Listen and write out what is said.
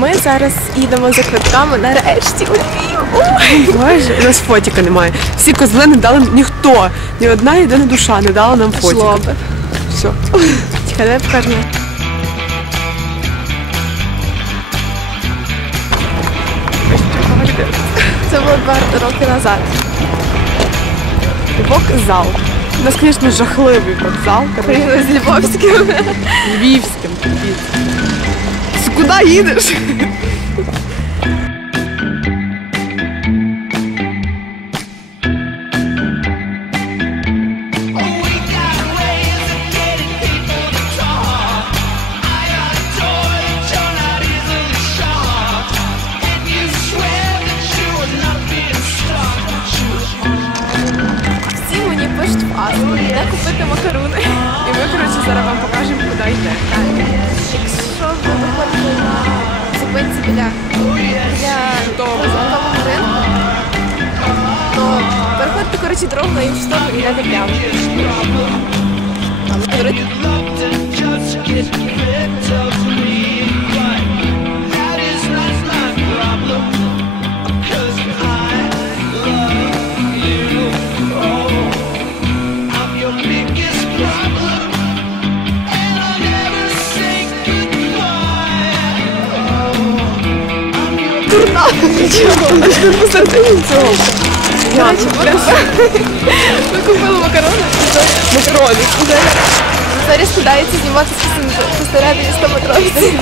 Ми зараз їдемо за квитками нарешті у Львів. Боже, у нас фотіка немає. Всі козли не дали ніхто. Ні одна єдина душа не дала нам фотіка. Все. Чекай, давай покажемо. Це було два роки назад. Вокзал. У нас, звісно, жахливий вокзал. З Львовським. Львівським. Ти Куди їдеш? Де купити макаруни. І ми, коротше, зараз вам покажемо, куди йти. Якщо біля, біля того ринку, то переходьте, коротше, дорогу на іншу сторону і йдете прямо. Коротше, ми купили макарони. Макарони. Зараз складається зніматися посередині 100 метровиці.